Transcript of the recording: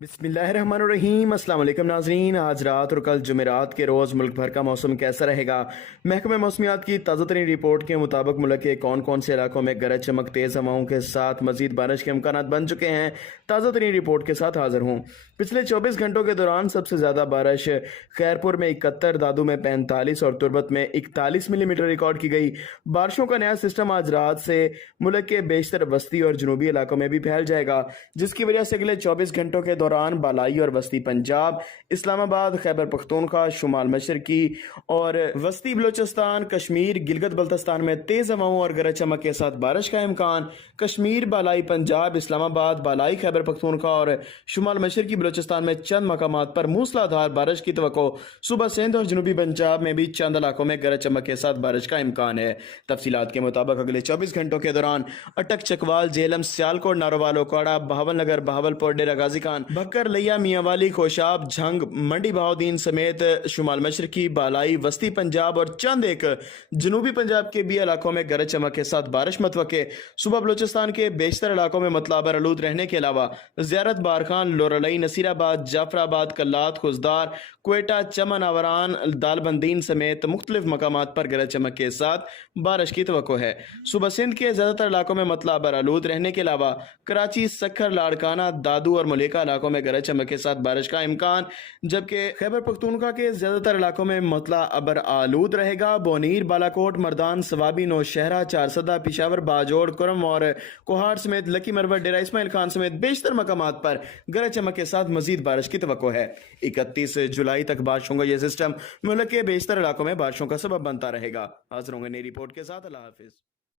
बिस्मिल्लाहिर्रहमानिर्रहीम। अस्सलाम वालेकुम नाज़रीन। आज रात और कल जुमेरात के रोज़ मुल्क भर का मौसम कैसा रहेगा? महकमे मौसमियात की ताज़ा तरीन रिपोर्ट के मुताबिक मुल्क के कौन कौन से इलाकों में गरज चमक तेज़ हवाओं के साथ मजीद बारिश के इम्कान बन चुके हैं, ताज़ा तरीन रिपोर्ट के साथ हाजिर हूँ। पिछले 24 घंटों के दौरान सबसे ज़्यादा बारिश खैरपुर में 71, दादू में 45 और तुरबत में 41 मिलीमीटर रिकॉर्ड की गई। बारिशों का नया सिस्टम आज रात से मुल्क के बेशतर वस्ती और जनूबी इलाकों में भी फैल जाएगा, जिसकी वजह से अगले 24 घंटों के दौरान बालाई और वस्ती पंजाब, इस्लामाबाद, खैबर पख्तूनख्वा, शुमाल मशरकी और वस्ती बलोचिस्तान, कश्मीर, गिलगित बल्तिस्तान में तेज हवाओं और गरज चमक के साथ बारिश का इम्कान। कश्मीर, बालाई पंजाब, इस्लामाबाद, बालाई खैबर पख्तूनख्वा और शुमाल मशरकी बलोचिस्तान में चंद मकामात पर मूसलाधार बारिश की तवक्को। सुबह सिंध और जनूबी पंजाब में भी चंद इलाकों में गरज चमक के साथ बारिश का इम्कान है। तफसीलात के मुताबिक अगले 24 घंटों के दौरान अटक, चकवाल, झेलम, सियालकोट, नारोवाल, ओकाड़ा, बहावलनगर, बहावलपुर, डेरा गाजी खान, भक्कर, लिया, मियांवाली, खोशाब, झंग, मंडी बहाउद्दीन समेत शुमाल मशरकी, बालाई, वस्ती पंजाब और चंद एक जनूबी पंजाब के भी इलाकों में गरज चमक के साथ बारिश मतवक्के। सुबह बलोचिस्तान के बेशतर इलाकों में मतलाबर आलूद रहने के अलावा ज़ियारत, बारखान, लोरलई, नसीराबाद, जाफराबाद, कल्लात, खुजदार, क्वेटा, चमन, आवरान, दालबंदीन समेत मुख्तलिफ मकामात पर गरज चमक के साथ बारिश की तवक्को है। सुबह सिंध के ज़्यादातर इलाकों में मतलाबर आलूद रहने के अलावा कराची, सक्खर, लाड़काना, दादू और मलिका इलाकों में गरज चमक के साथ बारिश का इम्कान, जबकि खैबर पख्तूनख्वा के ज्यादातर इलाकों में मतला अबर आलूद रहेगा। बोनीर, बालाकोट, मर्दान, सवाबी, नौशहरा, चारसदा, पिशावर, बाजोड़, कुरम और कोहाड़ समेत लकी मरवत, डेरा इस्माइल खान समेत बेशतर मकामात पर गरज चमक के साथ मजीद बारिश की तवक्को है। 31 जुलाई तक बारिशों का यह सिस्टम मुल्क के बेशतर इलाकों में बारिशों का सबब बनता रहेगा। हाजिर होंगे नई रिपोर्ट के साथ। अल्लाह हाफिज।